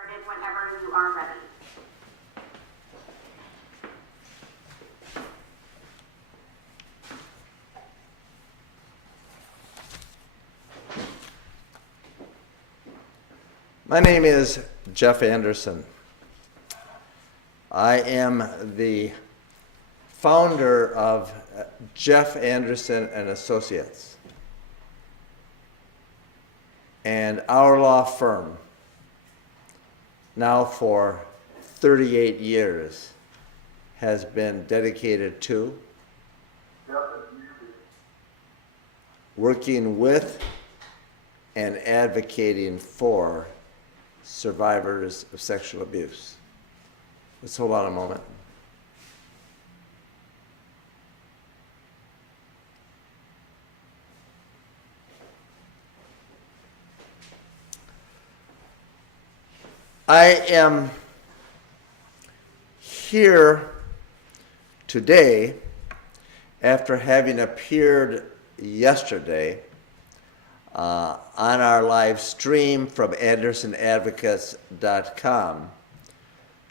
Started whenever you are ready. My name is Jeff Anderson. I am the founder of Jeff Anderson and Associates. And our law firm, now for 38 years, has been dedicated to working with and advocating for survivors of sexual abuse. Let's hold on a moment. I am here today after having appeared yesterday on our live stream from AndersonAdvocates.com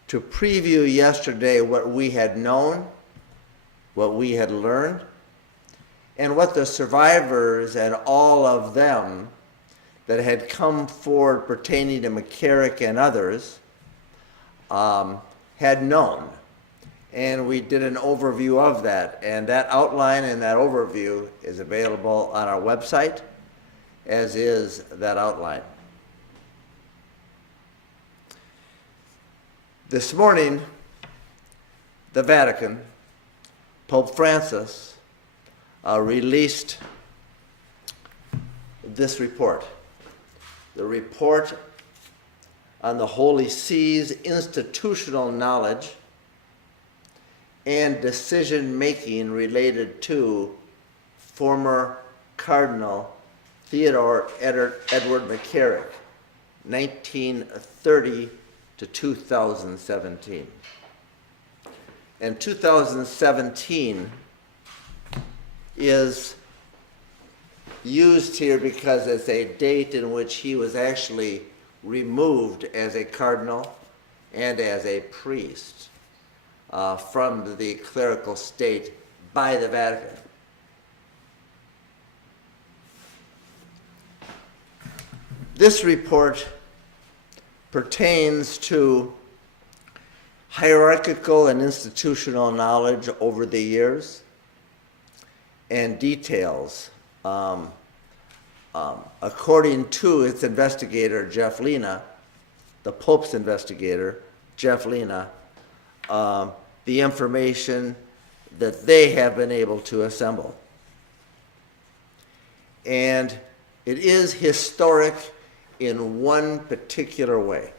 to preview yesterday what we had known, what we had learned, and what the survivors and all of them that had come forward pertaining to McCarrick and others had known. And we did an overview of that. And that outline and that overview is available on our website, as is that outline. This morning, the Vatican, Pope Francis, released this report. The report on the Holy See's institutional knowledge and decision-making related to former Cardinal Theodore Edward McCarrick, 1930 to 2017. And 2017 is used here because it's a date in which he was actually removed as a cardinal and as a priest from the clerical state by the Vatican. This report pertains to hierarchical and institutional knowledge over the years and details. According to its investigator, Jeff Lena, the Pope's investigator, Jeff Lena, the information that they have been able to assemble. And it is historic in one particular way.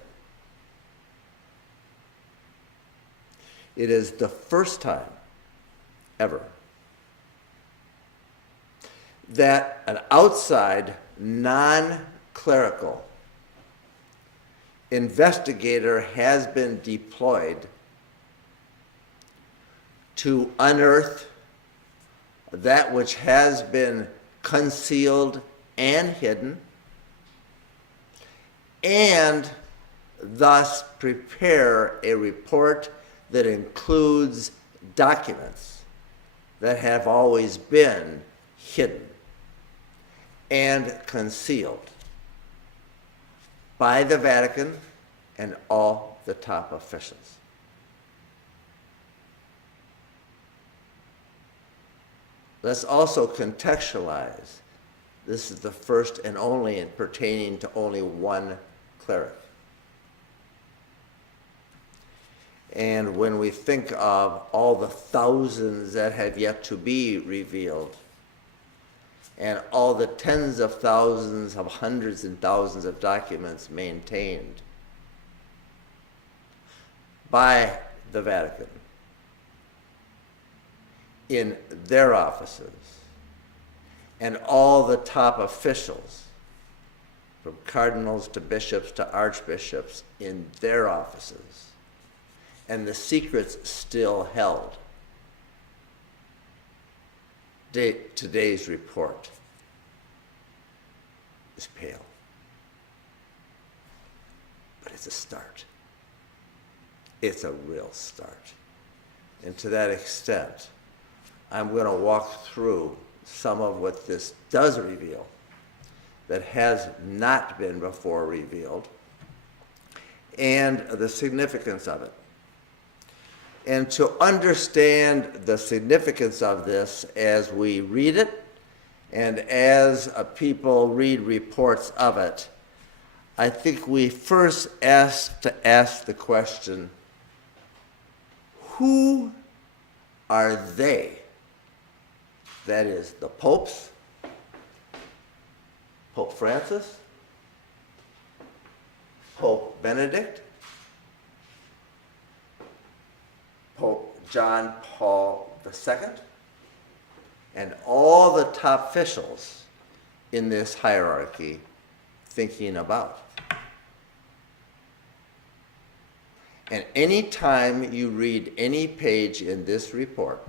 It is the first time ever that an outside, non-clerical investigator has been deployed to unearth that which has been concealed and hidden, and thus prepare a report that includes documents that have always been hidden and concealed by the Vatican and all the top officials. Let's also contextualize. This is the first and only and pertaining to only one cleric. And when we think of all the thousands that have yet to be revealed, and all the tens of thousands of hundreds and thousands of documents maintained by the Vatican in their offices, and all the top officials, from cardinals to bishops to archbishops, in their offices, and the secrets still held. Today's report is pale, but it's a start. It's a real start. And to that extent, I'm going to walk through some of what this does reveal that has not been before revealed, and the significance of it. And to understand the significance of this as we read it, and as people read reports of it, I think we first ask the question, who are they? That is, the popes, Pope Francis, Pope Benedict, Pope John Paul II, and all the top officials in this hierarchy thinking about. And any time you read any page in this report,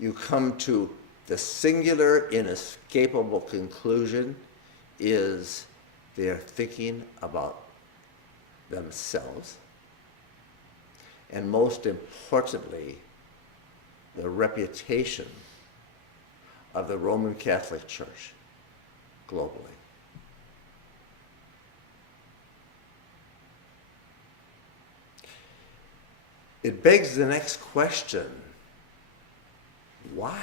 you come to the singular, inescapable conclusion is they're thinking about themselves, and most importantly, the reputation of the Roman Catholic Church globally. It begs the next question, why?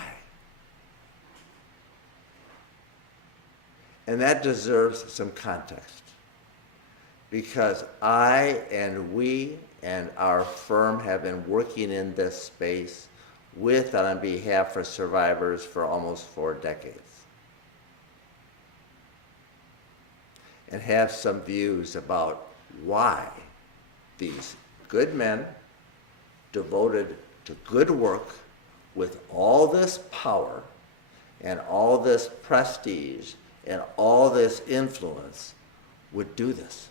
And that deserves some context, because I and we and our firm have been working in this space with and on behalf of survivors for almost 4 decades, and have some views about why these good men devoted to good work with all this power and all this prestige and all this influence would do this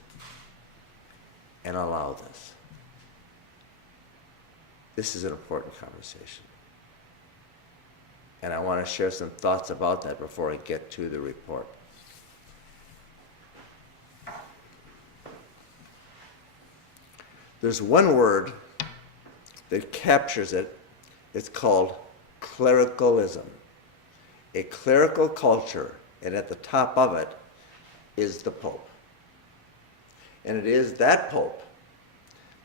and allow this. This is an important conversation. And I want to share some thoughts about that before I get to the report. There's one word that captures it. It's called clericalism. A clerical culture, and at the top of it is the Pope. And it is that Pope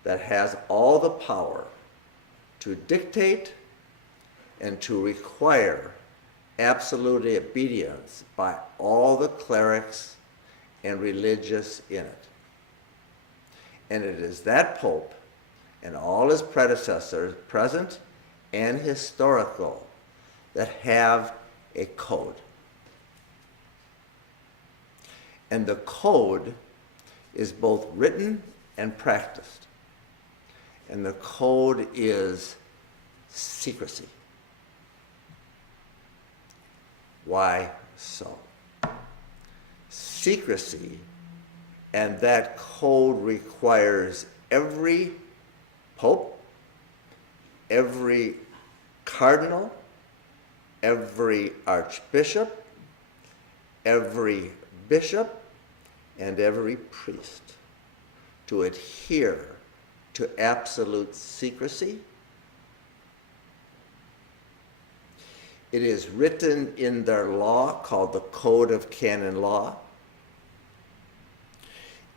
that has all the power to dictate and to require absolute obedience by all the clerics and religious in it. And it is that Pope and all his predecessors, present and historical, that have a code. And the code is both written and practiced. And the code is secrecy. Why so? Secrecy, and that code requires every pope, every cardinal, every archbishop, every bishop, and every priest to adhere to absolute secrecy. It is written in their law called the Code of Canon Law.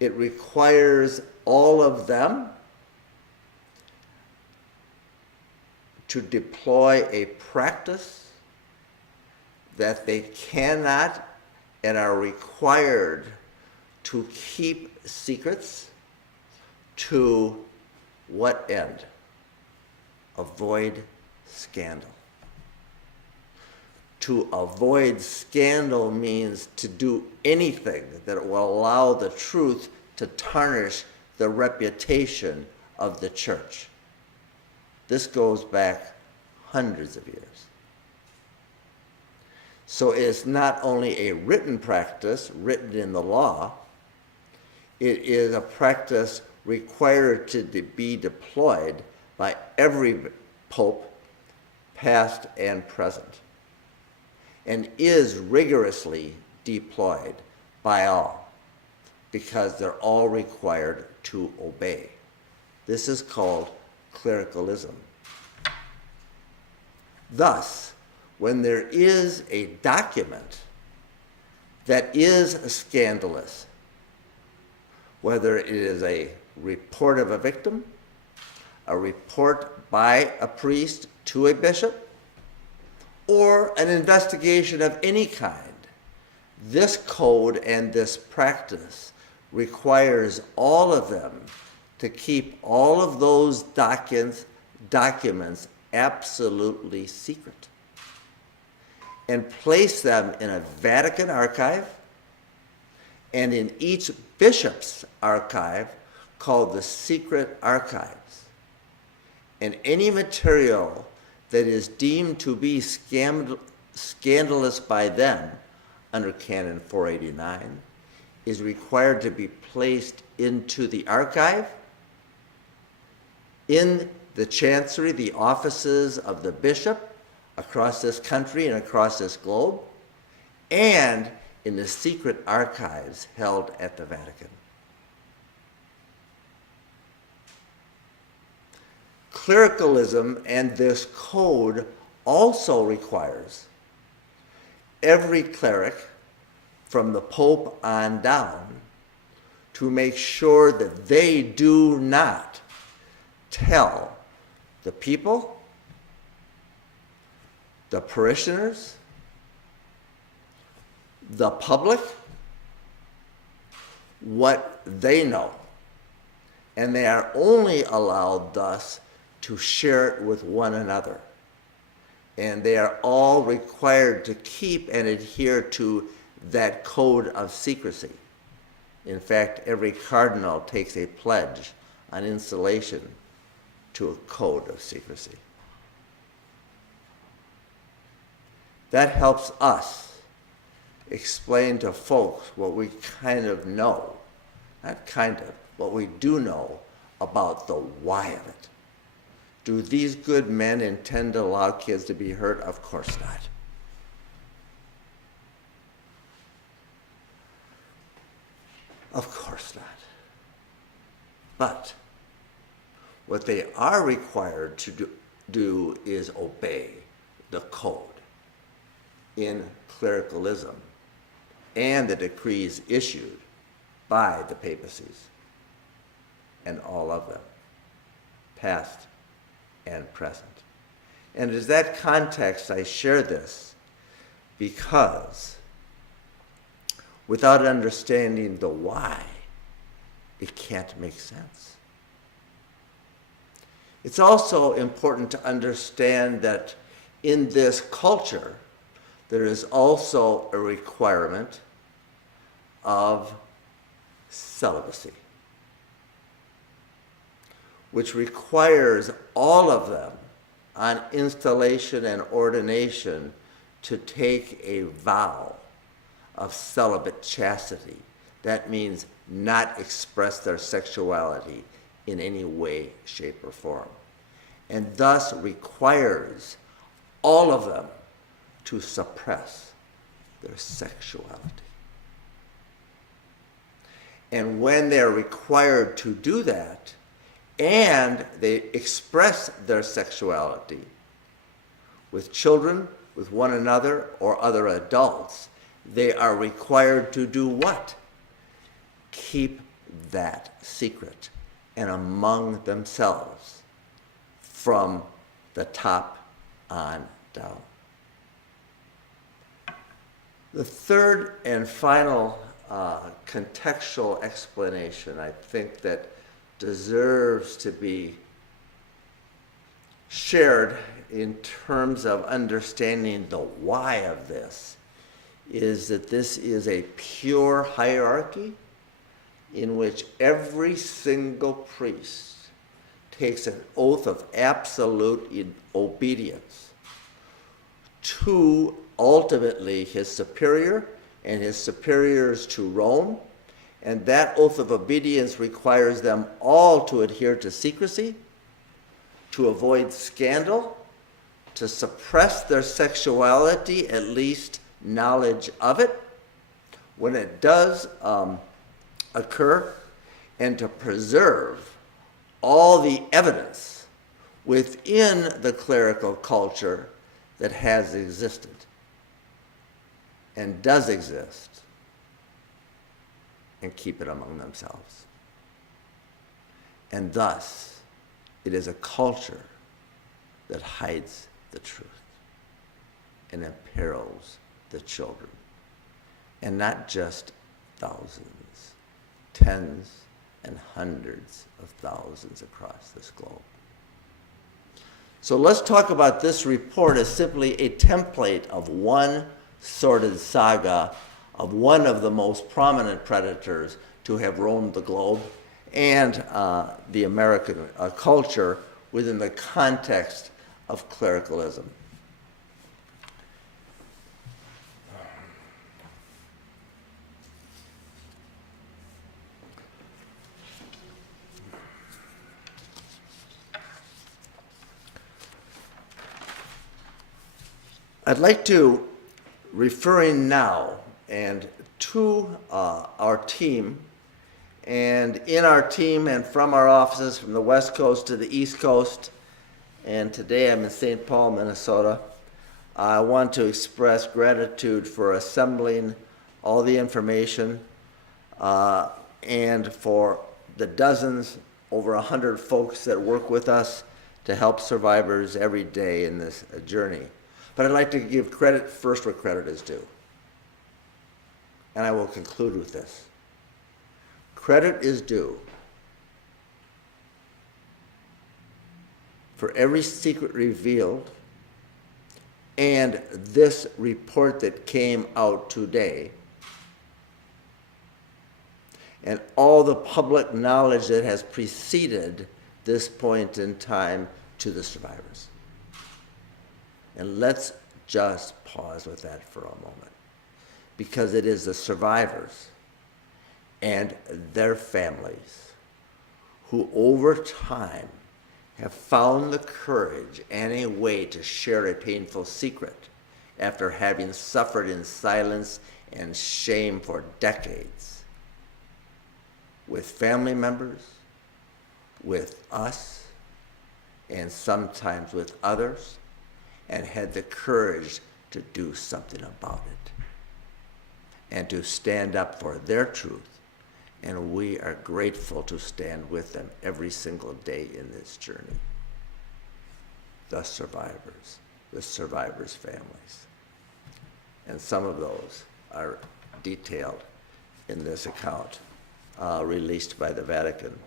It requires all of them to deploy a practice that they cannot and are required to keep secrets. To what end? Avoid scandal. To avoid scandal means to do anything that will allow the truth to tarnish the reputation of the church. This goes back hundreds of years. So it's not only a written practice, written in the law, it is a practice required to be deployed by every pope, past and present, and is rigorously deployed by all. because they're all required to obey. This is called clericalism. Thus, when there is a document that is scandalous, whether it is a report of a victim, a report by a priest to a bishop, or an investigation of any kind, this code and this practice requires all of them to keep all of those documents absolutely secret and place them in a Vatican archive and in each bishop's archive called the secret archives. And any material that is deemed to be scandalous by them under Canon 489 is required to be placed into the archive, in the chancery, the offices of the bishop across this country and across this globe, and in the secret archives held at the Vatican. Clericalism and this code also requires every cleric, from the Pope on down, to make sure that they do not tell the people, the parishioners, the public, what they know. And they are only allowed thus to share it with one another. And they are all required to keep and adhere to that code of secrecy. In fact, every cardinal takes a pledge on installation to a code of secrecy. That helps us explain to folks what we kind of know, not kind of, what we do know about the why of it. Do these good men intend to allow kids to be hurt? Of course not. Of course not. But what they are required to do is obey the code in clericalism and the decrees issued by the papacies, and all of them, past and present. And it is that context I share this, because without understanding the why, it can't make sense. It's also important to understand that in this culture, there is also a requirement of celibacy, which requires all of them on installation and ordination to take a vow of celibate chastity. That means not express their sexuality in any way, shape, or form, and thus requires all of them to suppress their sexuality. And when they're required to do that, and they express their sexuality with children, with one another, or other adults, they are required to do what? Keep that secret and among themselves from the top on down. The third and final contextual explanation, I think, that deserves to be shared in terms of understanding the why of this, is that this is a pure hierarchy in which every single priest takes an oath of absolute obedience to ultimately his superior and his superiors to Rome. And that oath of obedience requires them all to adhere to secrecy, to avoid scandal, to suppress their sexuality, at least knowledge of it. When it does occur and to preserve all the evidence within the clerical culture that has existed and does exist, and keep it among themselves. And thus, it is a culture that hides the truth and imperils the children. And not just thousands, tens and hundreds of thousands across this globe. So let's talk about this report as simply a template of one sordid saga of one of the most prominent predators to have roamed the globe and the American culture within the context of clericalism. I'd like to, referring now and to our team, and in our team and from our offices from the West Coast to the East Coast, and today I'm in St. Paul, Minnesota, I want to express gratitude for assembling all the information and for the dozens, over 100 folks that work with us to help survivors every day in this journey. But I'd like to give credit first where credit is due. And I will conclude with this. Credit is due for every secret revealed and this report that came out today and all the public knowledge that has preceded this point in time to the survivors. And let's just pause with that for a moment, because it is the survivors and their families who over time have found the courage and a way to share a painful secret after having suffered in silence and shame for decades with family members, with us, and sometimes with others, and had the courage to do something about it and to stand up for their truth. And we are grateful to stand with them every single day in this journey. The survivors' families. And some of those are detailed in this account released by the Vatican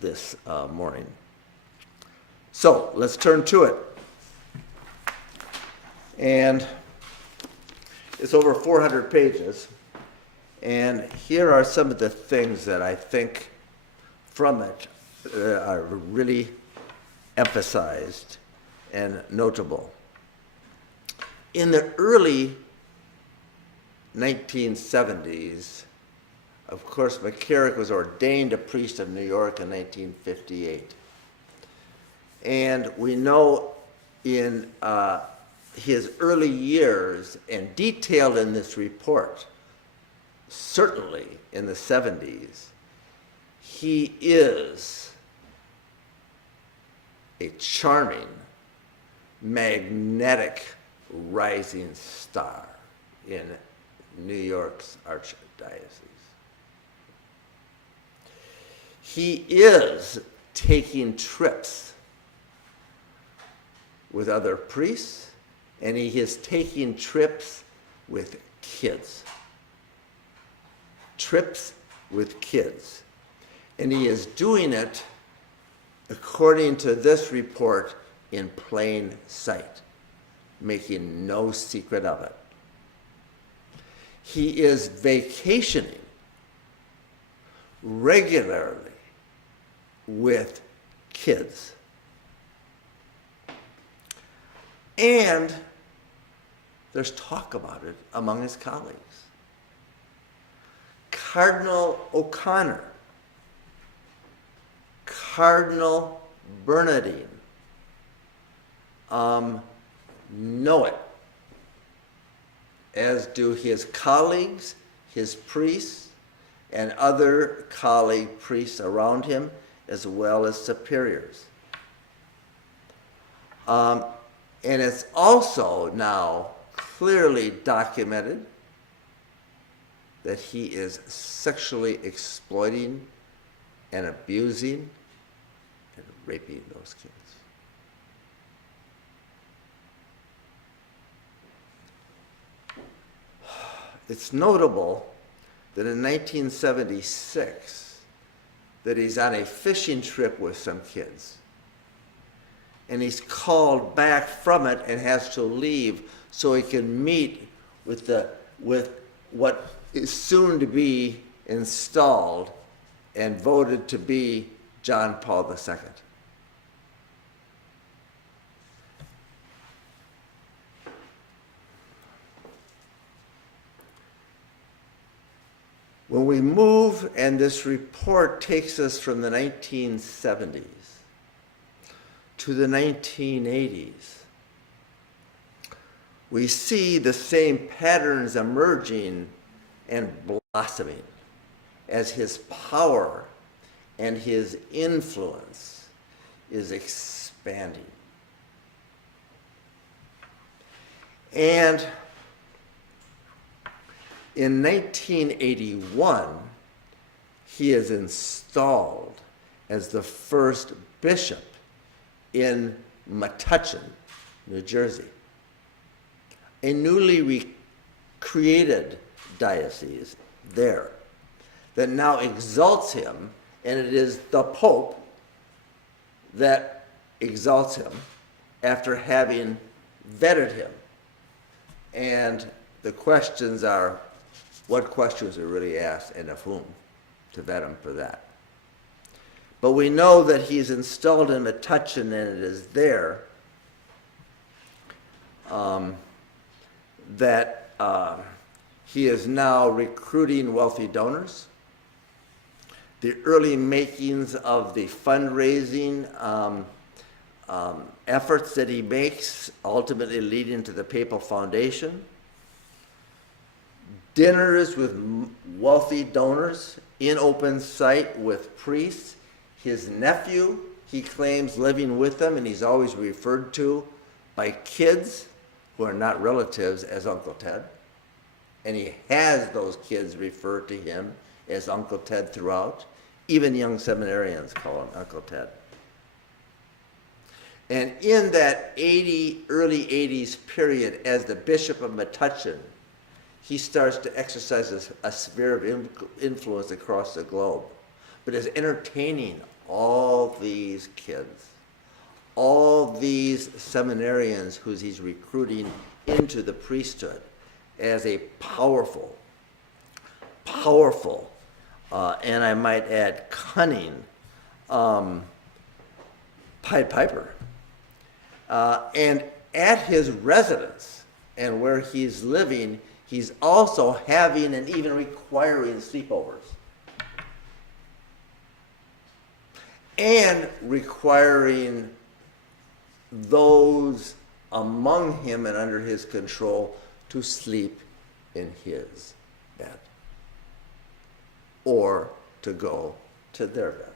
this morning. So let's turn to it. And it's over 400 pages. And here are some of the things that I think from it are really emphasized and notable. In the early 1970s, of course, McCarrick was ordained a priest of New York in 1958. And we know in his early years, and detailed in this report, certainly in the 70s, he is a charming, magnetic, rising star in New York's archdiocese. He is taking trips with other priests, and he is taking trips with kids. Trips with kids. And he is doing it, according to this report, in plain sight, making no secret of it. He is vacationing regularly with kids. And there's talk about it among his colleagues. Cardinal O'Connor, Cardinal Bernardine know it, as do his colleagues, his priests, and other colleague priests around him, as well as superiors. And it's also now clearly documented that he is sexually exploiting and abusing and raping those kids. It's notable that in 1976, that he's on a fishing trip with some kids. And he's called back from it and has to leave so he can meet with what is soon to be installed and voted to be John Paul II. When we move, and this report takes us from the 1970s to the 1980s, we see the same patterns emerging and blossoming as his power and his influence is expanding. And in 1981, he is installed as the first bishop in Metuchen, New Jersey, a newly created diocese there that now exalts him, and it is the Pope that exalts him after having vetted him. And the questions are, what questions are really asked and of whom to vet him for that? But we know that he's installed in Metuchen, and it is there that he is now recruiting wealthy donors. The early makings of the fundraising efforts that he makes, ultimately leading to the Papal Foundation. Dinners with wealthy donors in open sight with priests. His nephew, he claims, living with them, and he's always referred to by kids who are not relatives as Uncle Ted. And he has those kids refer to him as Uncle Ted throughout. Even young seminarians call him Uncle Ted. And in that early 80s period, as the Bishop of Metuchen, he starts to exercise a sphere of influence across the globe, but is entertaining all these kids, all these seminarians who he's recruiting into the priesthood as a powerful, and I might add cunning, Pied Piper. And at his residence and where he's living, he's also having and even requiring sleepovers. And requiring those among him and under his control to sleep in his bed or to go to their beds.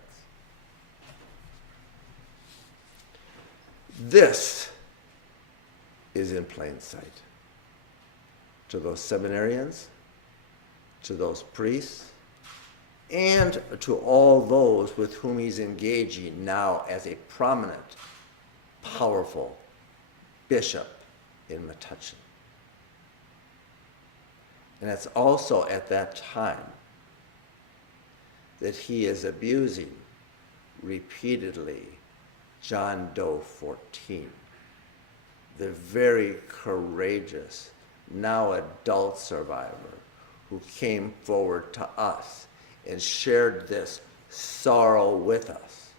This is in plain sight to those seminarians, to those priests, and to all those with whom he's engaging now as a prominent, powerful bishop in Metuchen. And it's also at that time that he is abusing repeatedly John Doe 14, the very courageous, now adult survivor who came forward to us and shared this sorrow with us,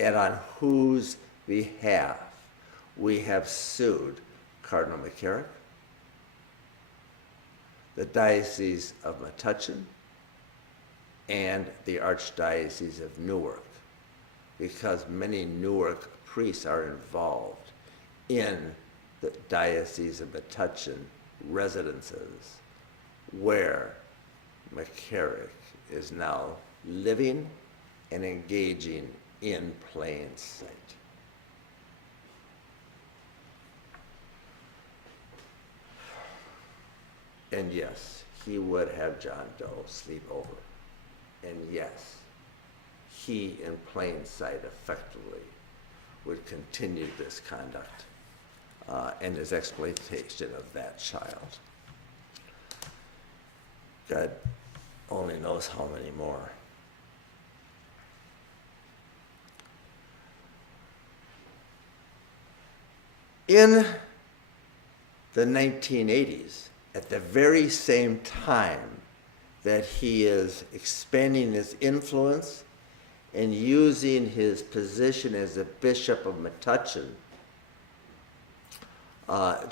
and on whose behalf we have sued Cardinal McCarrick, the Diocese of Metuchen, and the Archdiocese of Newark, because many Newark priests are involved in the Diocese of Metuchen residences where McCarrick is now living and engaging in plain sight. And yes, he would have John Doe sleep over. And yes, he in plain sight effectively would continue this conduct and his exploitation of that child. God only knows how many more. In the 1980s, at the very same time that he is expanding his influence and using his position as a bishop of Metuchen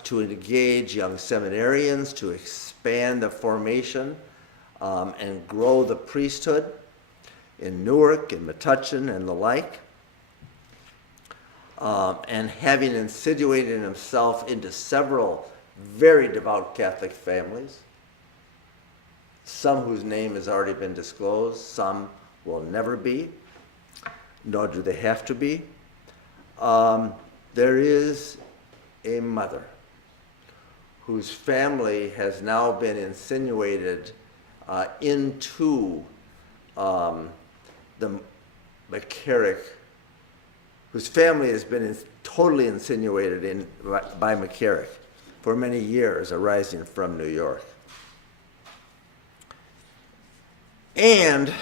to engage young seminarians, to expand the formation and grow the priesthood in Newark and Metuchen and the like, and having insinuated himself into several very devout Catholic families, some whose name has already been disclosed, some will never be, nor do they have to be. There is a mother whose family has now been insinuated into the McCarrick, whose family has been totally insinuated by McCarrick for many years, arising from New York. And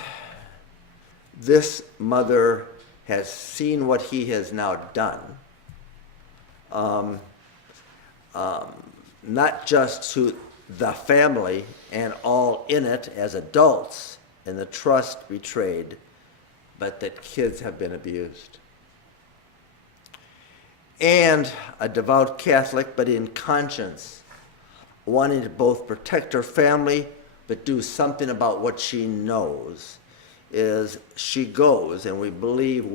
this mother has seen what he has now done, not just to the family and all in it as adults, and the trust betrayed, but that kids have been abused. And a devout Catholic, but in conscience, wanting to both protect her family, but do something about what she knows, is she goes, and we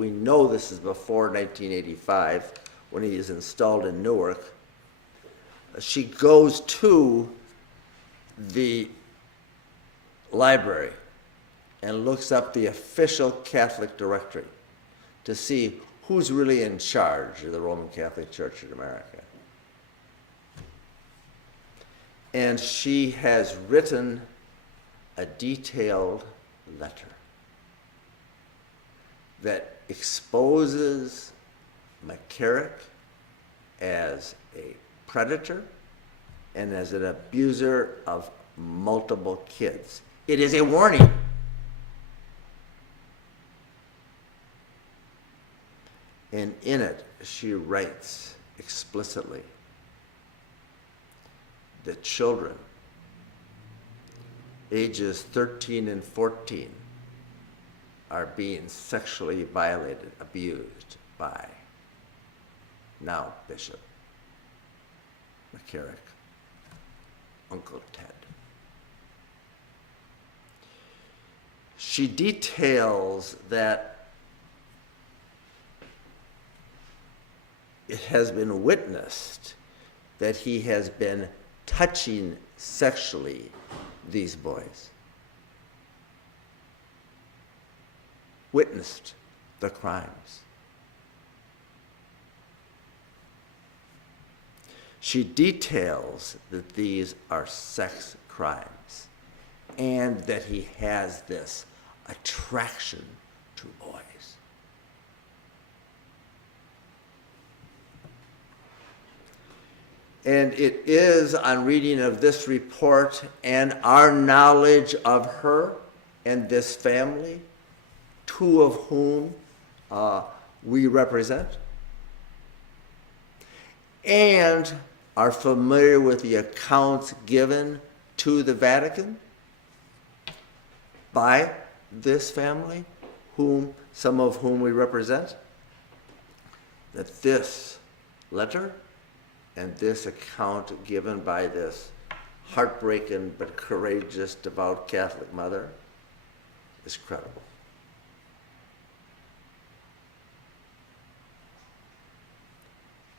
know this is before 1985, when he is installed in Newark. She goes to the library and looks up the official Catholic directory to see who's really in charge of the Roman Catholic Church in America. And she has written a detailed letter that exposes McCarrick as a predator and as an abuser of multiple kids. It is a warning. And in it, she writes explicitly that children ages 13 and 14 are being sexually violated, abused by now Bishop McCarrick, Uncle Ted. She details that it has been witnessed that he has been touching sexually these boys. Witnessed the crimes. She details that these are sex crimes and that he has this attraction to boys. And it is on reading of this report and our knowledge of her and this family, two of whom we represent, and are familiar with the accounts given to the Vatican by this family, some of whom we represent, that this letter and this account given by this heartbreaking but courageous, devout Catholic mother is credible.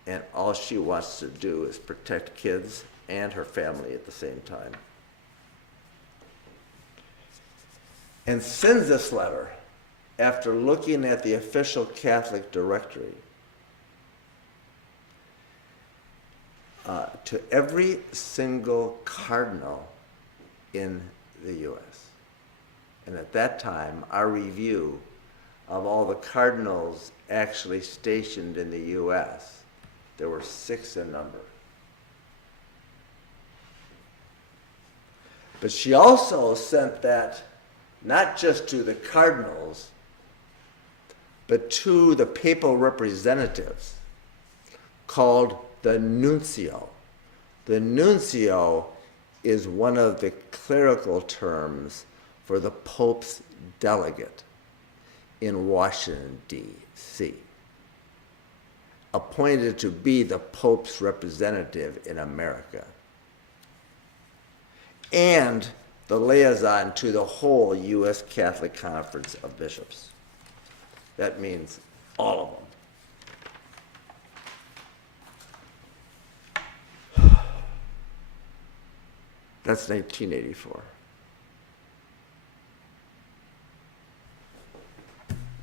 And all she wants to do is protect kids and her family at the same time. and sends this letter after looking at the official Catholic directory to every single cardinal in the U.S. And at that time, our review of all the cardinals actually stationed in the U.S., there were 6 in number. But she also sent that not just to the cardinals, but to the papal representatives called the nuncio. The nuncio is one of the clerical terms for the Pope's delegate in Washington, D.C., appointed to be the Pope's representative in America, and the liaison to the whole U.S. Catholic Conference of Bishops. That means all of them. That's 1984.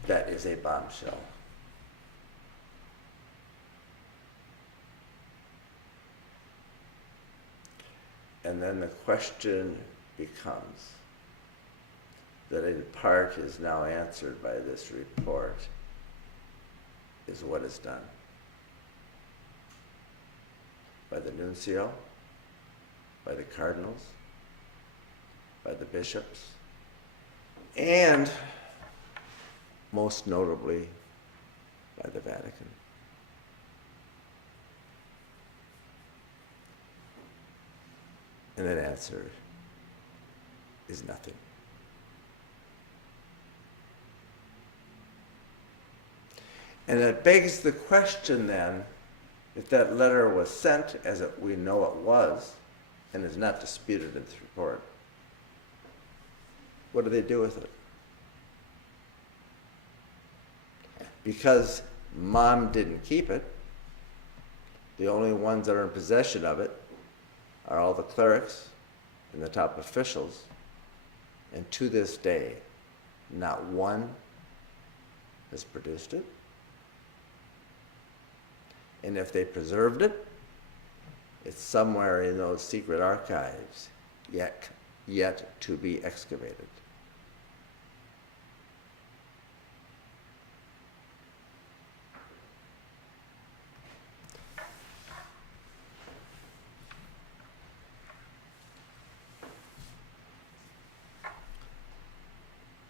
That is a bombshell. And then the question becomes, that in part is now answered by this report, is what is done by the nuncio, by the cardinals, by the bishops, and most notably by the Vatican. And that answer is nothing. And that begs the question then, if that letter was sent, as we know it was, and is not disputed in this report, what do they do with it? Because Mom didn't keep it, the only ones that are in possession of it are all the clerics and the top officials, and to this day, not one has produced it. And if they preserved it, it's somewhere in those secret archives, yet to be excavated.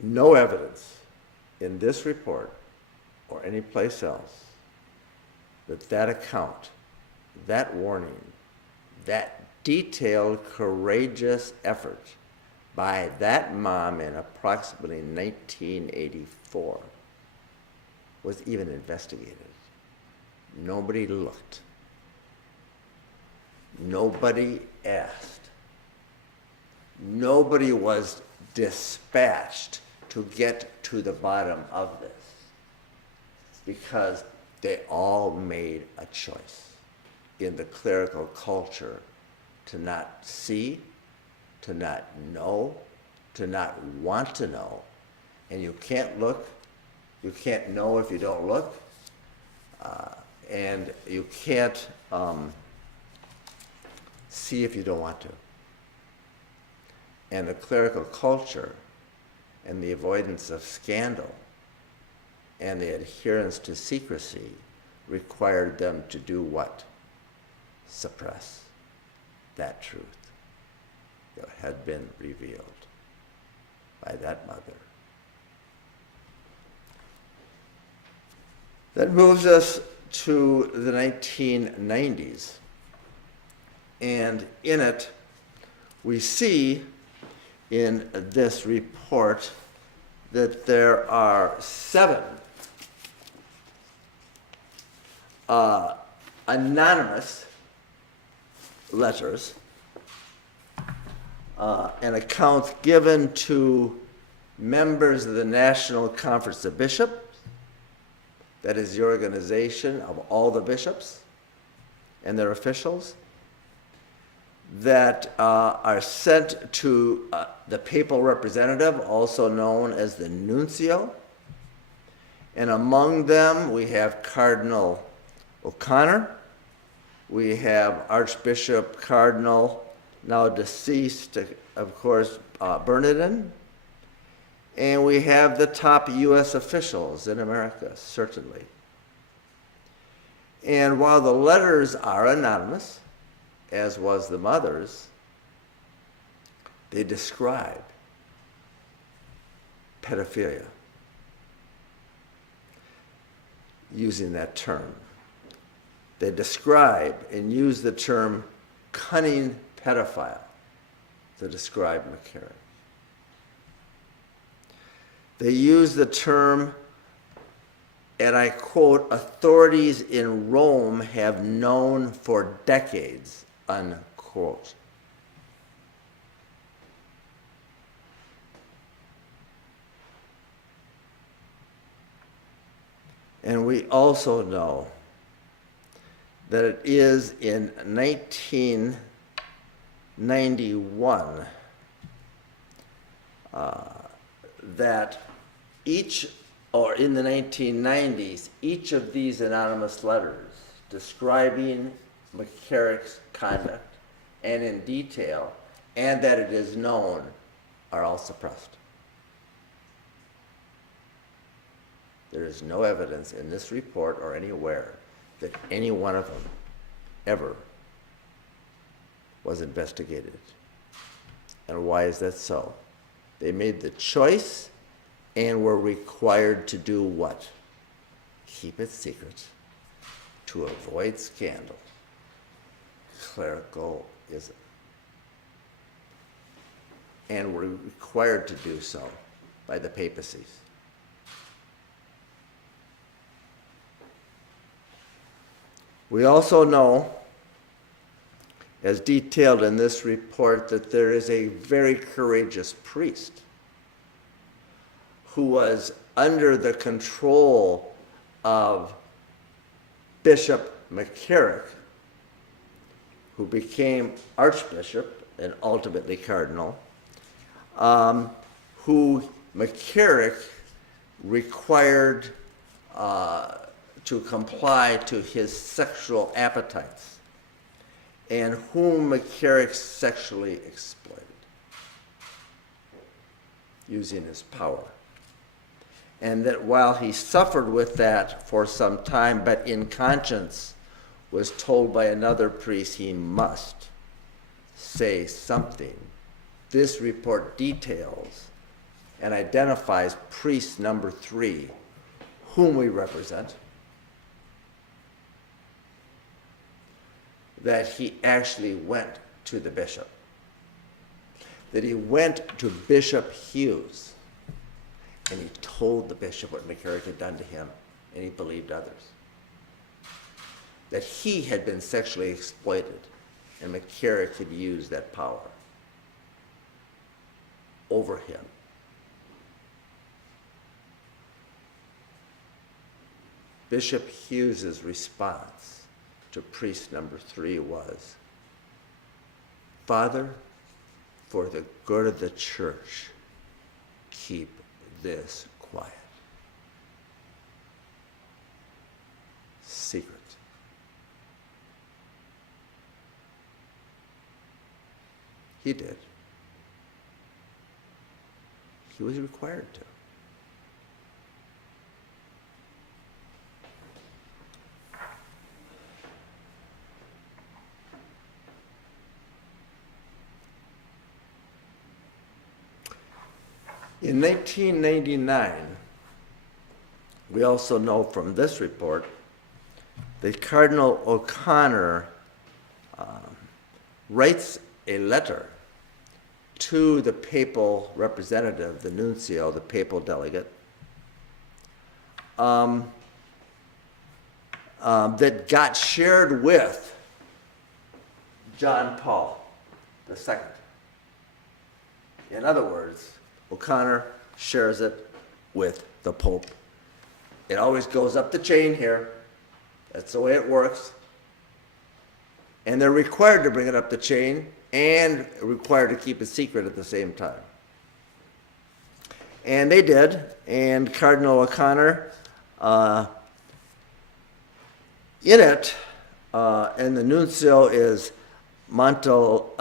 No evidence in this report or any place else that account, that warning, that detailed, courageous effort by that mom in approximately 1984 was even investigated. Nobody looked. Nobody asked. Nobody was dispatched to get to the bottom of this, because they all made a choice in the clerical culture to not see, to not know, to not want to know. And you can't look, you can't know if you don't look, and you can't see if you don't want to. And the clerical culture and the avoidance of scandal and the adherence to secrecy required them to do what? Suppress that truth that had been revealed by that mother. That moves us to the 1990s. And in it, we see in this report that there are 7 anonymous letters and accounts given to members of the National Conference of Bishops, that is the organization of all the bishops and their officials, that are sent to the papal representative, also known as the nuncio. And among them, we have Cardinal O'Connor, we have Archbishop Cardinal, now deceased, of course, Bernardin, and we have the top U.S. officials in America, certainly. And while the letters are anonymous, as was the mother's, they describe pedophilia, using that term. They describe and use the term cunning pedophile to describe McCarrick. They use the term, and I quote, authorities in Rome have known for decades, unquote. And we also know that it is in 1991 that each, or in the 1990s, each of these anonymous letters describing McCarrick's conduct and in detail, and that it is known, are all suppressed. There is no evidence in this report or anywhere that any one of them ever was investigated. And why is that so? They made the choice and were required to do what? Keep it secret to avoid scandal. Clericalism. And were required to do so by the papacies. We also know, as detailed in this report, that there is a very courageous priest who was under the control of Bishop McCarrick, who became Archbishop and ultimately Cardinal, who McCarrick required to comply to his sexual appetites, and whom McCarrick sexually exploited, using his power. And that while he suffered with that for some time, but in conscience was told by another priest he must say something. This report details and identifies priest number 3, whom we represent, that he actually went to the bishop, that he went to Bishop Hughes, and he told the bishop what McCarrick had done to him, and he believed others. That he had been sexually exploited, and McCarrick had used that power over him. Bishop Hughes's response to priest number 3 was, Father, for the good of the church, keep this quiet. Secret. He did. He was required to. In 1999, we also know from this report that Cardinal O'Connor writes a letter to the papal representative, the nuncio, the papal delegate, that got shared with John Paul II. In other words, O'Connor shares it with the Pope. It always goes up the chain here. That's the way it works. And they're required to bring it up the chain and required to keep it secret at the same time. And they did, and Cardinal O'Connor, in it, and the nuncio is Montalvo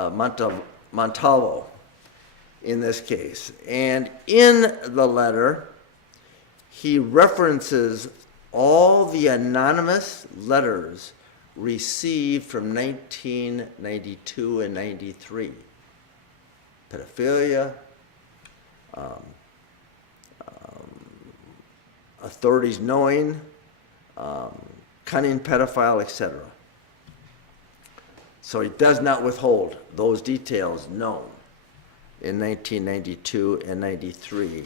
in this case. And in the letter, he references all the anonymous letters received from 1992 and 93. Pedophilia, authorities knowing, cunning pedophile, etc. So he does not withhold those details known in 1992 and 93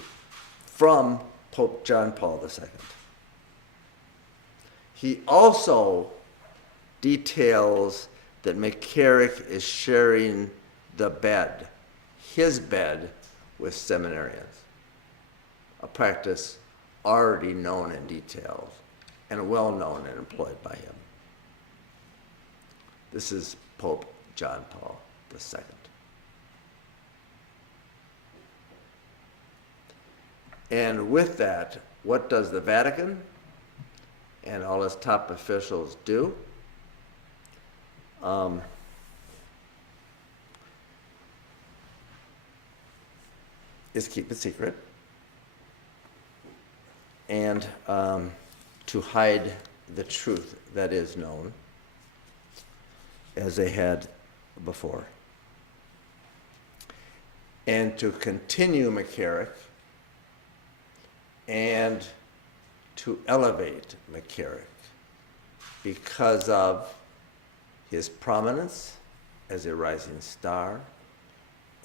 from Pope John Paul II. He also details that McCarrick is sharing the bed, his bed, with seminarians, a practice already known in detail and well known and employed by him. This is Pope John Paul II. And with that, what does the Vatican and all its top officials do? Is keep it secret and to hide the truth that is known, as they had before, and to continue McCarrick and to elevate McCarrick because of his prominence as a rising star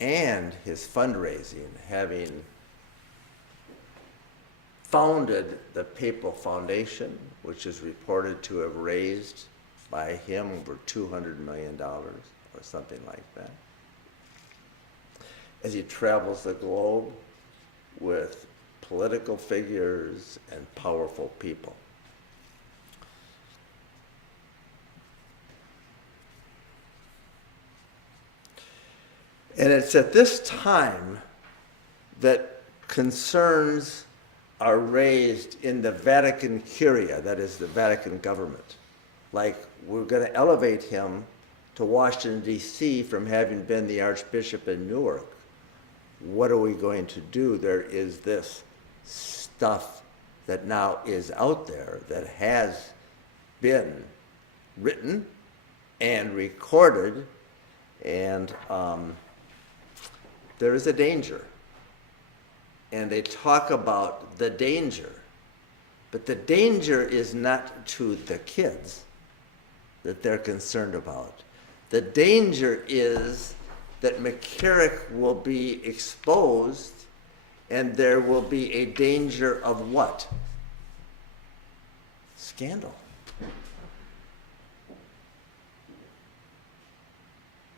and his fundraising, having founded the Papal Foundation, which is reported to have raised by him over $200 million or something like that, as he travels the globe with political figures and powerful people. And it's at this time that concerns are raised in the Vatican Curia, that is the Vatican government. Like, we're going to elevate him to Washington, D.C. from having been the Archbishop in Newark. What are we going to do? There is this stuff that now is out there that has been written and recorded, and there is a danger. And they talk about the danger, but the danger is not to the kids that they're concerned about. The danger is that McCarrick will be exposed, and there will be a danger of what? Scandal.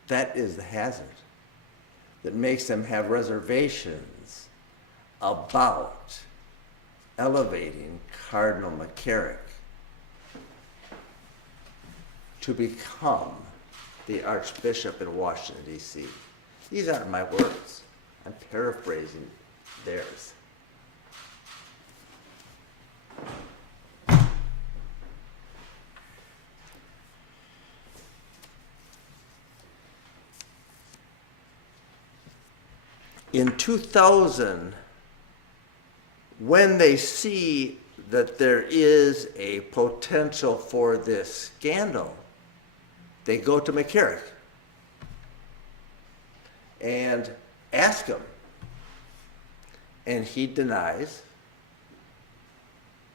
That is the hazard that makes them have reservations about elevating Cardinal McCarrick to become the Archbishop in Washington, D.C. These aren't my words. I'm paraphrasing theirs. In 2000, when they see that there is a potential for this scandal, they go to McCarrick and ask him, and he denies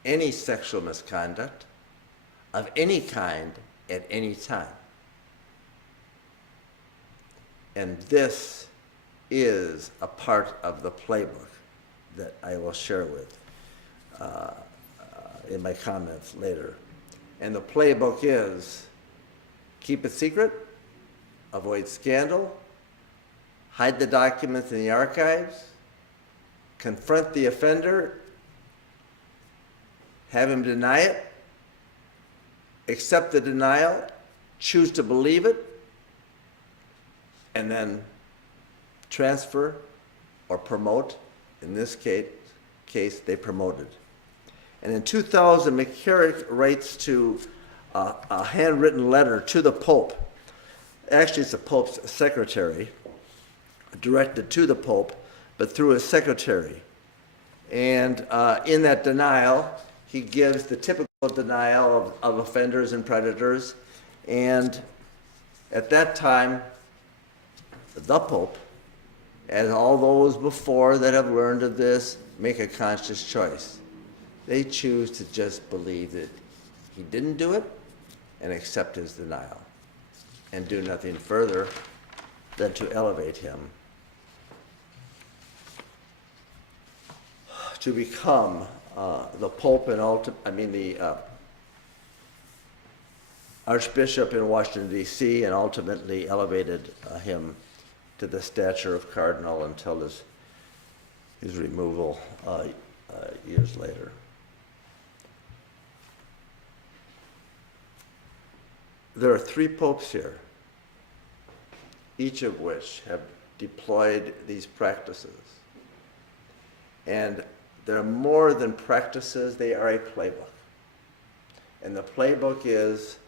any sexual misconduct of any kind at any time. And this is a part of the playbook that I will share with in my comments later. And the playbook is: keep it secret, avoid scandal, hide the documents in the archives, confront the offender, have him deny it, accept the denial, choose to believe it and then transfer or promote. In this case they promoted. And in 2000, McCarrick writes to a handwritten letter to the Pope. Actually, it's the Pope's secretary, directed to the Pope, but through his secretary. And in that denial, he gives the typical denial of offenders and predators. And at that time, the Pope, as all those before that have learned of this, make a conscious choice. They choose to just believe that he didn't do it and accept his denial and do nothing further than to elevate him to become the Pope and the Archbishop in Washington, D.C., and ultimately elevated him to the stature of cardinal until his removal years later. There are 3 popes here, each of which have deployed these practices. And they're more than practices, they are a playbook. And the playbook is,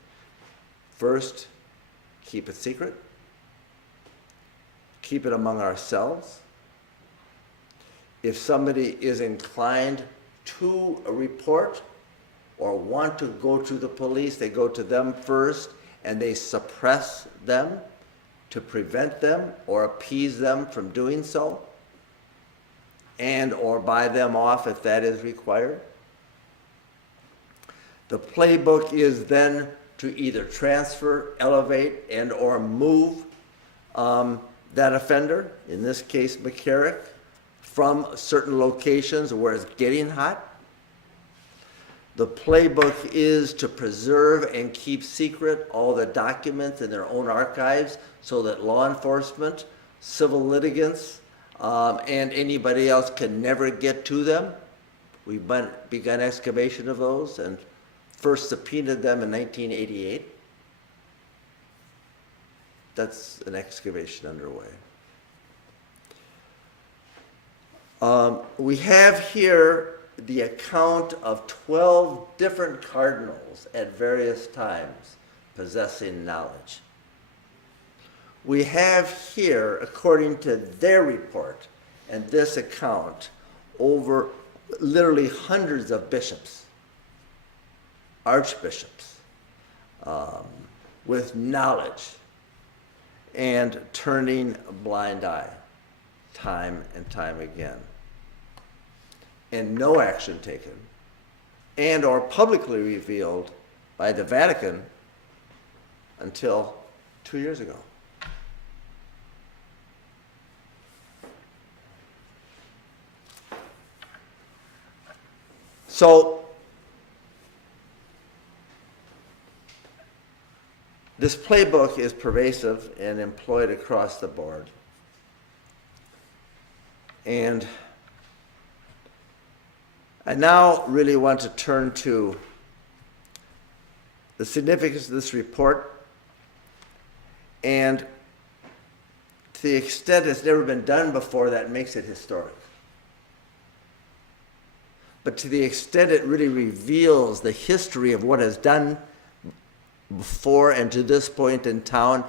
first, keep it secret, keep it among ourselves. If somebody is inclined to report or want to go to the police, they go to them first and they suppress them to prevent them or appease them from doing so, and or buy them off if that is required. The playbook is then to either transfer, elevate, and or move that offender, in this case McCarrick, from certain locations where it's getting hot. The playbook is to preserve and keep secret all the documents in their own archives so that law enforcement, civil litigants, and anybody else can never get to them. We've begun excavation of those and first subpoenaed them in 1988. That's an excavation underway. We have here the account of 12 different cardinals at various times possessing knowledge. We have here, according to their report and this account, over literally hundreds of bishops, archbishops, with knowledge and turning a blind eye time and time again, and no action taken, and or publicly revealed by the Vatican until 2 years ago. So this playbook is pervasive and employed across the board. And I now really want to turn to the significance of this report, and to the extent it's never been done before, that makes it historic. But to the extent it really reveals the history of what has done before and to this point in time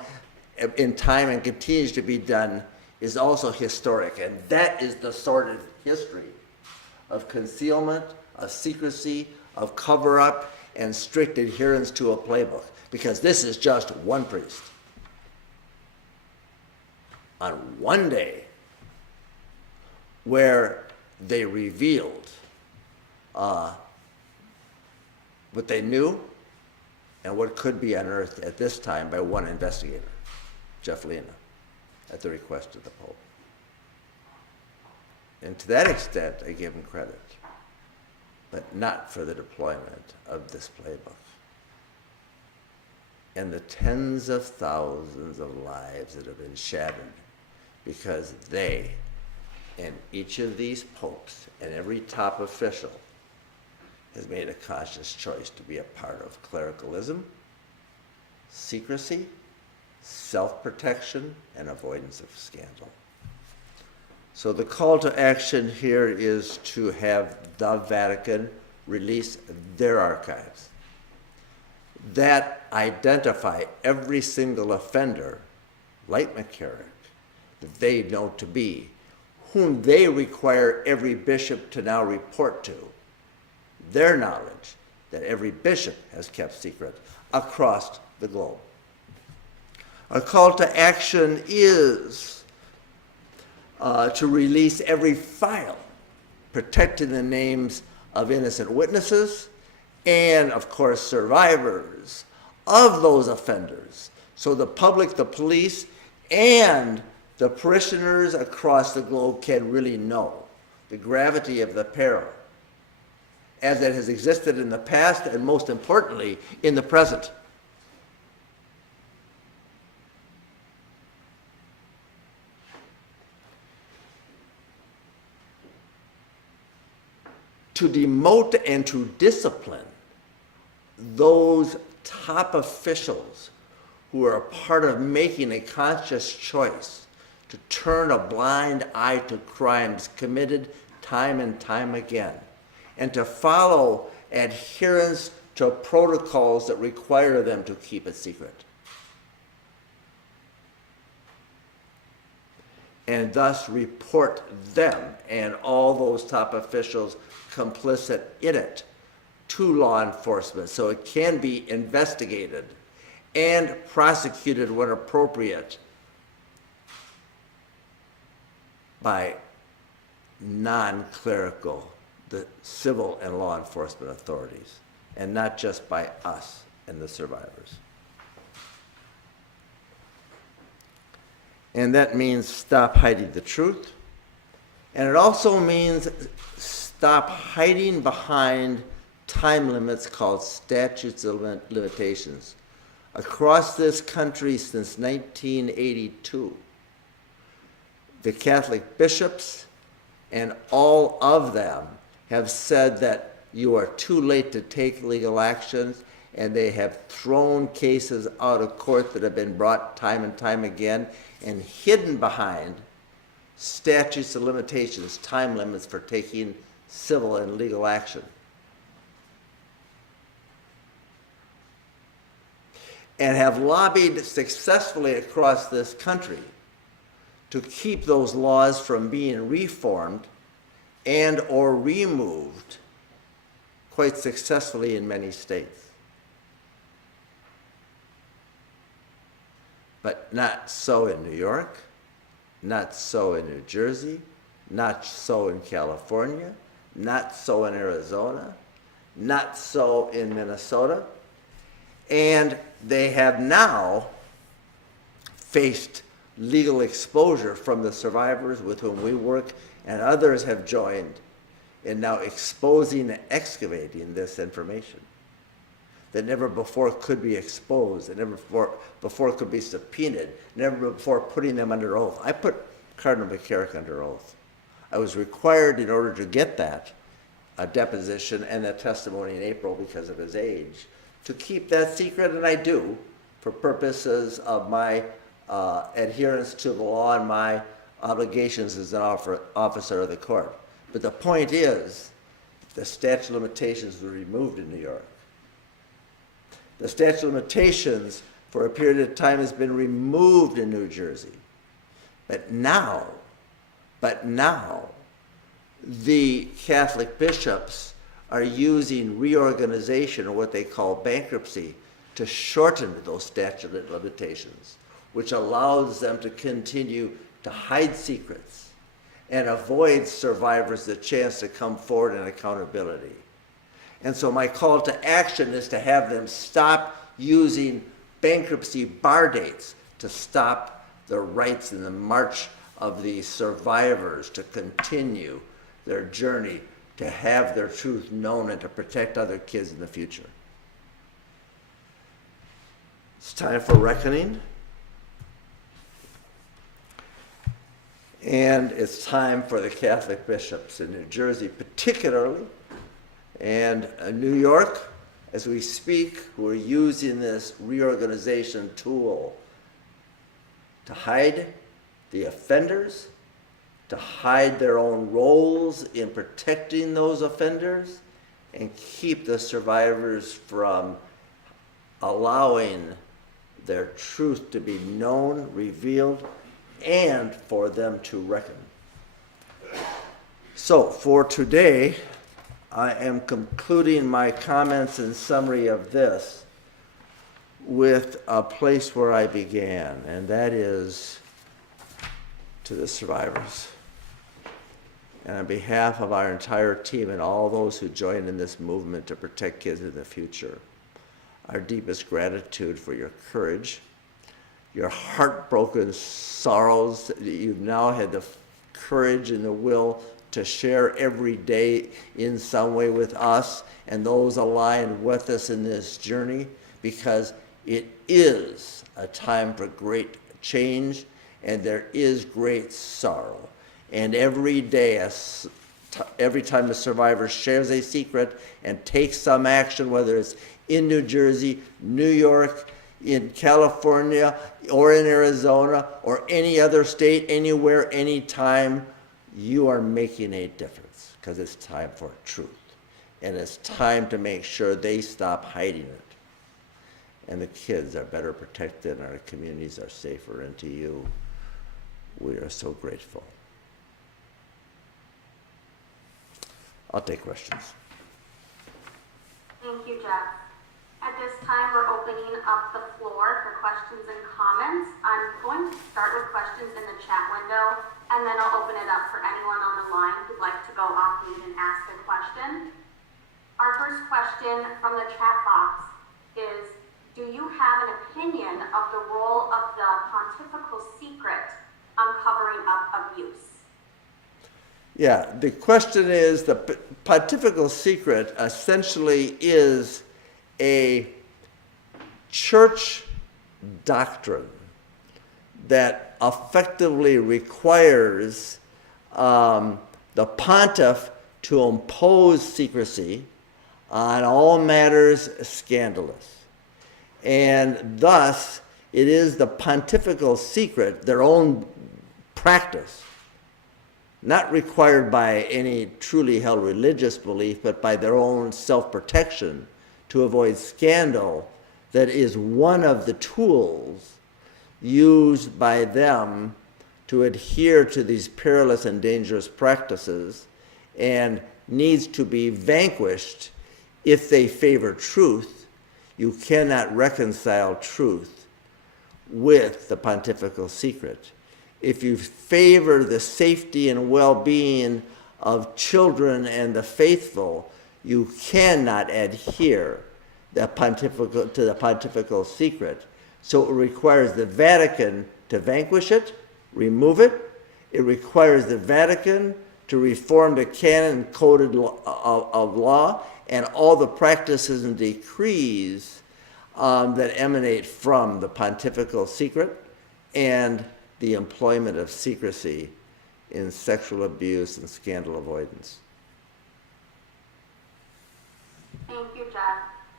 and continues to be done, is also historic. And that is the sordid history of concealment, of secrecy, of cover-up, and strict adherence to a playbook. Because this is just one priest. On one day, where they revealed what they knew and what could be unearthed at this time by one investigator, Jeff Lena, at the request of the Pope. And to that extent, I give him credit, but not for the deployment of this playbook. And the tens of thousands of lives that have been shattered because they, and each of these popes, and every top official, has made a conscious choice to be a part of clericalism, secrecy, self-protection, and avoidance of scandal. So the call to action here is to have the Vatican release their archives that identify every single offender, like McCarrick, that they know to be, whom they require every bishop to now report to, their knowledge that every bishop has kept secret across the globe. A call to action is to release every file protecting the names of innocent witnesses and, of course, survivors of those offenders, so the public, the police, and the parishioners across the globe can really know the gravity of the peril as it has existed in the past and, most importantly, in the present. To demote and to discipline those top officials who are a part of making a conscious choice to turn a blind eye to crimes committed time and time again, and to follow adherence to protocols that require them to keep it secret. And thus report them and all those top officials complicit in it to law enforcement so it can be investigated and prosecuted when appropriate by non-clerical, the civil and law enforcement authorities, and not just by us and the survivors. And that means stop hiding the truth. And it also means stop hiding behind time limits called statutes of limitations. Across this country since 1982, the Catholic bishops and all of them have said that you are too late to take legal actions, and they have thrown cases out of court that have been brought time and time again and hidden behind statutes of limitations, time limits for taking civil and legal action. And have lobbied successfully across this country to keep those laws from being reformed and or removed quite successfully in many states. But not so in New York, not so in New Jersey, not so in California, not so in Arizona, not so in Minnesota. And they have now faced legal exposure from the survivors with whom we work, and others have joined in now exposing and excavating this information that never before could be exposed, that never before could be subpoenaed, never before putting them under oath. I put Cardinal McCarrick under oath. I was required, in order to get that, a deposition and a testimony in April because of his age, to keep that secret, and I do, for purposes of my adherence to the law and my obligations as an officer of the court. But the point is, the statute of limitations was removed in New York. The statute of limitations for a period of time has been removed in New Jersey. But now, the Catholic bishops are using reorganization, or what they call bankruptcy, to shorten those statute of limitations, which allows them to continue to hide secrets and avoid survivors the chance to come forward in accountability. And so my call to action is to have them stop using bankruptcy bar dates to stop the rights and the march of the survivors to continue their journey to have their truth known and to protect other kids in the future. It's time for reckoning. And it's time for the Catholic bishops in New Jersey particularly, and New York as we speak, who are using this reorganization tool to hide the offenders, to hide their own roles in protecting those offenders, and keep the survivors from allowing their truth to be known, revealed, and for them to reckon. So for today, I am concluding my comments and summary of this with a place where I began, and that is to the survivors. And on behalf of our entire team and all those who join in this movement to protect kids in the future, our deepest gratitude for your courage, your heartbroken sorrows that you've now had the courage and the will to share every day in some way with us and those aligned with us in this journey, because it is a time for great change and there is great sorrow. And every day, every time a survivor shares a secret and takes some action, whether it's in New Jersey, New York, in California, or in Arizona, or any other state, anywhere, anytime, you are making a difference, because it's time for truth. And it's time to make sure they stop hiding it. And the kids are better protected, and our communities are safer. And to you, we are so grateful. I'll take questions. Thank you, Jeff. At this time, we're opening up the floor for questions and comments. I'm going to start with questions in the chat window, and then I'll open it up for anyone on the line who'd like to go off mute and ask a question. Our first question from the chat box is, do you have an opinion of the role of the pontifical secret on covering up abuse? Yeah, the question is, the pontifical secret essentially is a church doctrine that effectively requires the pontiff to impose secrecy on all matters scandalous. And thus, it is the pontifical secret, their own practice, not required by any truly held religious belief, but by their own self-protection to avoid scandal, that is one of the tools used by them to adhere to these perilous and dangerous practices, and needs to be vanquished if they favor truth. You cannot reconcile truth with the pontifical secret. If you favor the safety and well-being of children and the faithful, you cannot adhere to the pontifical secret. So it requires the Vatican to vanquish it, remove it. It requires the Vatican to reform the canon coded of law and all the practices and decrees that emanate from the pontifical secret, and the employment of secrecy in sexual abuse and scandal avoidance. Thank you, Jeff.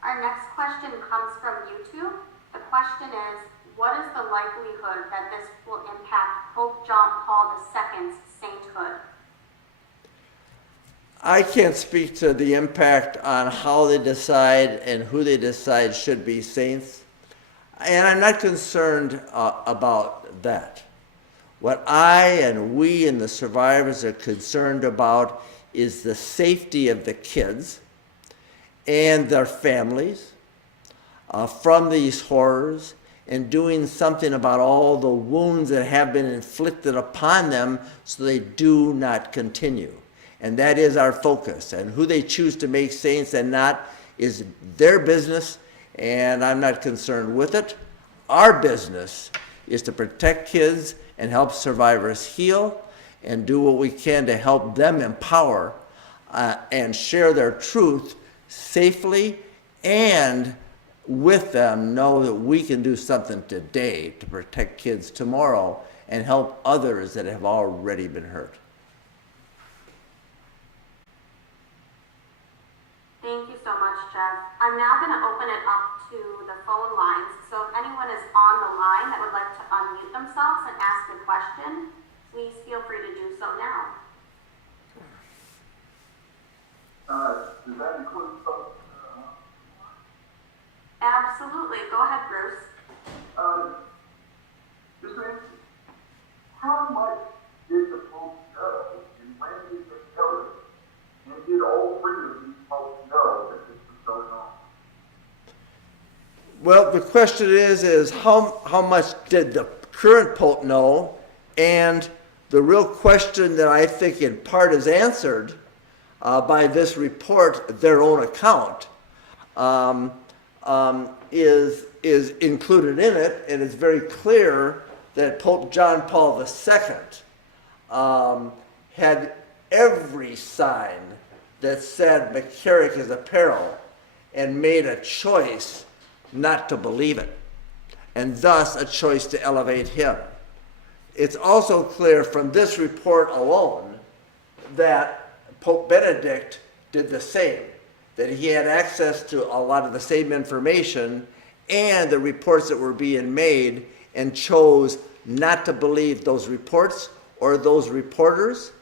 Our next question comes from YouTube. The question is, what is the likelihood that this will impact Pope John Paul II's sainthood? I can't speak to the impact on how they decide and who they decide should be saints, and I'm not concerned about that. What I and we and the survivors are concerned about is the safety of the kids and their families from these horrors, and doing something about all the wounds that have been inflicted upon them so they do not continue. And that is our focus. And who they choose to make saints and not is their business, and I'm not concerned with it. Our business is to protect kids and help survivors heal, and do what we can to help them empower and share their truth safely, and with them know that we can do something today to protect kids tomorrow and help others that have already been hurt. Thank you so much, Jeff. I'm now going to open it up to the phone lines. So if anyone is on the line that would like to unmute themselves and ask a question, please feel free to do so now. Does that include folks? Absolutely. Go ahead, Bruce. Just answer. How much did the Pope know, and when did they know it? And did all three of these folks know that this was going on? Well, the question is how much did the current Pope know? And the real question that I think in part is answered by this report, their own account, is included in it, and it's very clear that Pope John Paul II had every sign that said McCarrick is a peril and made a choice not to believe it, and thus a choice to elevate him. It's also clear from this report alone that Pope Benedict did the same, that he had access to a lot of the same information and the reports that were being made and chose not to believe those reports or those reporters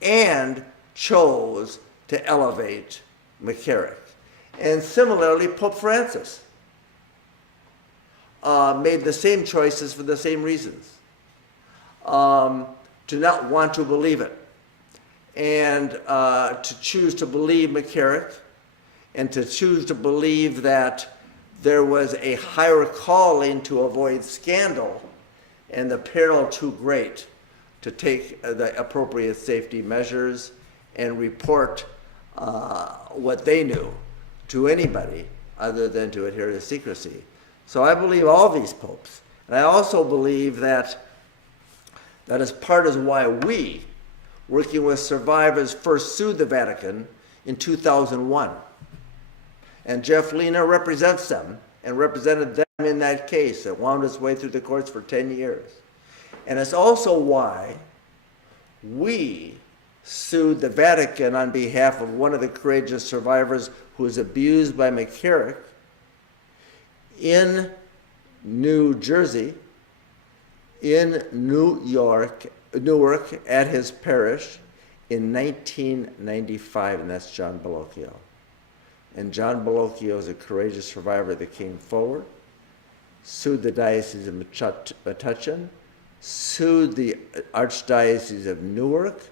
and chose to elevate McCarrick. And similarly, Pope Francis made the same choices for the same reasons, to not want to believe it and to choose to believe McCarrick and to choose to believe that there was a higher calling to avoid scandal and the peril too great to take the appropriate safety measures and report what they knew to anybody other than to adhere to secrecy. So I believe all these popes. And I also believe that is part of why we, working with survivors, first sued the Vatican in 2001. And Jeff Lena represents them and represented them in that case that wound its way through the courts for 10 years. And it's also why we sued the Vatican on behalf of one of the courageous survivors who was abused by McCarrick in New Jersey, in Newark at his parish in 1995, and that's John Bellocchio. And John Bellocchio is a courageous survivor that came forward, sued the Diocese of Metuchen, sued the Archdiocese of Newark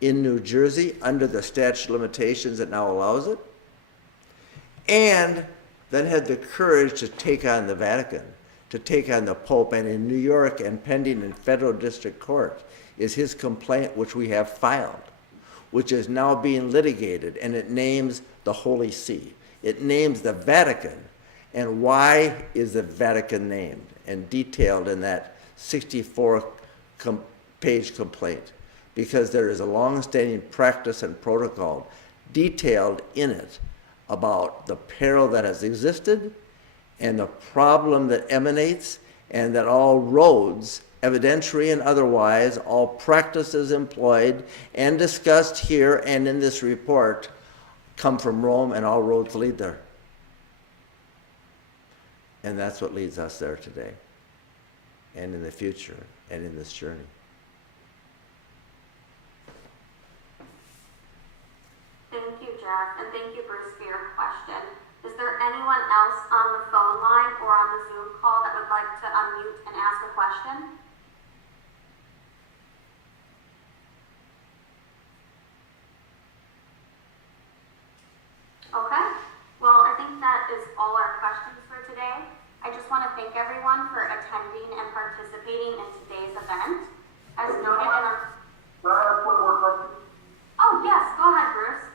in New Jersey under the statute of limitations that now allows it, and then had the courage to take on the Vatican, to take on the Pope. And in New York and pending in federal district court is his complaint, which we have filed, which is now being litigated, and it names the Holy See. It names the Vatican. And why is the Vatican named and detailed in that 64-page complaint? Because there is a long-standing practice and protocol detailed in it about the peril that has existed and the problem that emanates, and that all roads, evidentiary and otherwise, all practices employed and discussed here and in this report come from Rome, and all roads lead there. And that's what leads us there today and in the future and in this journey. Thank you, Jeff, and thank you, Bruce, for your question. Is there anyone else on the phone line or on the Zoom call that would like to unmute and ask a question? Okay, well, I think that is all our questions for today. I just want to thank everyone for attending and participating in today's event. As noted in our... Can I ask one more question? Oh, yes, go ahead, Bruce.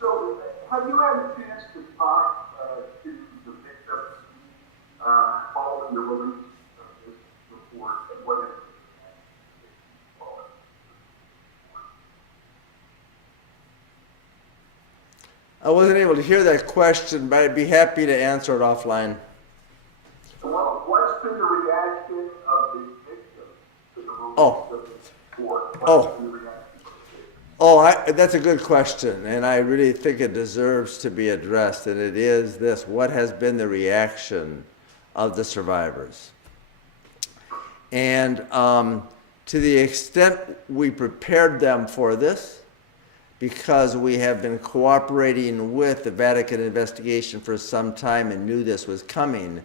So, have you had a chance to talk to the bishops following the release of this report and what it I wasn't able to hear that question, but I'd be happy to answer it offline. Well, what's been the reaction of the bishops to the release Oh. of this report? What's Oh. been the reaction? That's a good question, and I really think it deserves to be addressed, and it is this: what has been the reaction of the survivors? And to the extent we prepared them for this, because we have been cooperating with the Vatican investigation for some time and knew this was coming,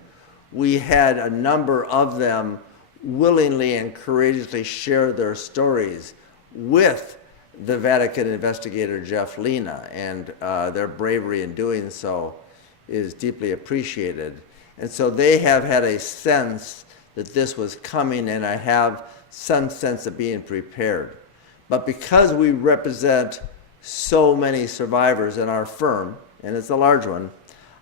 we had a number of them willingly and courageously share their stories with the Vatican investigator Jeff Lina, and their bravery in doing so is deeply appreciated. And so they have had a sense that this was coming, and I have some sense of being prepared. But because we represent so many survivors in our firm, and it's a large one,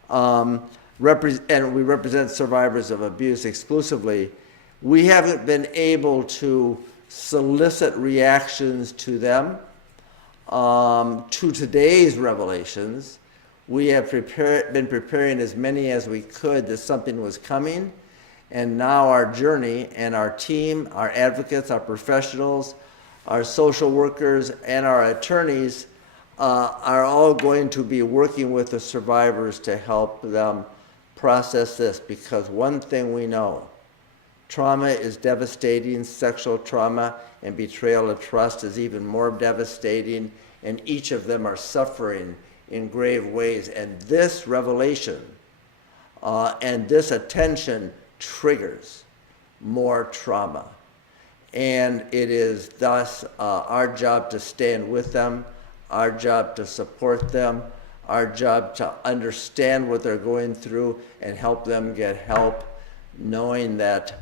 and we represent survivors of abuse exclusively, we haven't been able to solicit reactions to them to today's revelations. We have been preparing as many as we could that something was coming, and now our journey and our team, our advocates, our professionals, our social workers, and our attorneys are all going to be working with the survivors to help them process this, because one thing we know: trauma is devastating. Sexual trauma and betrayal of trust is even more devastating, and each of them are suffering in grave ways. And this revelation and this attention triggers more trauma. And it is thus our job to stand with them, our job to support them, our job to understand what they're going through and help them get help, knowing that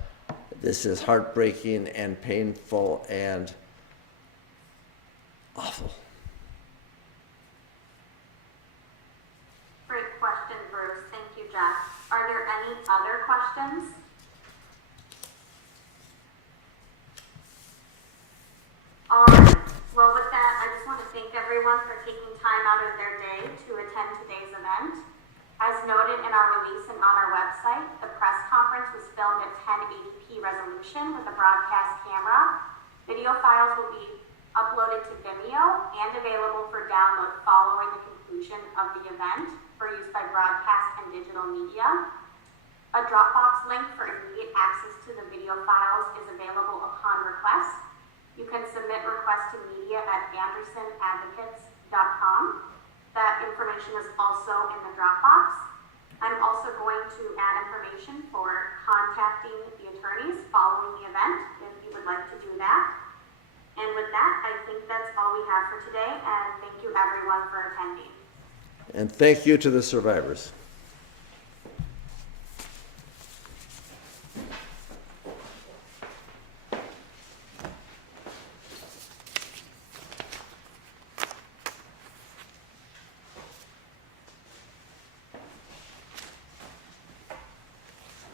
this is heartbreaking and painful and awful. Great question, Bruce. Thank you, Jeff. Are there any other questions? All right. Well, with that, I just want to thank everyone for taking time out of their day to attend today's event. As noted in our release and on our website, the press conference was filmed at 1080p resolution with a broadcast camera. Video files will be uploaded to Vimeo and available for download following the conclusion of the event for use by broadcast and digital media. A Dropbox link for immediate access to the video files is available upon request. You can submit requests to media at andersonadvocates.com. That information is also in the Dropbox. I'm also going to add information for contacting the attorneys following the event if you would like to do that. And with that, I think that's all we have for today, and thank you everyone for attending. And thank you to the survivors.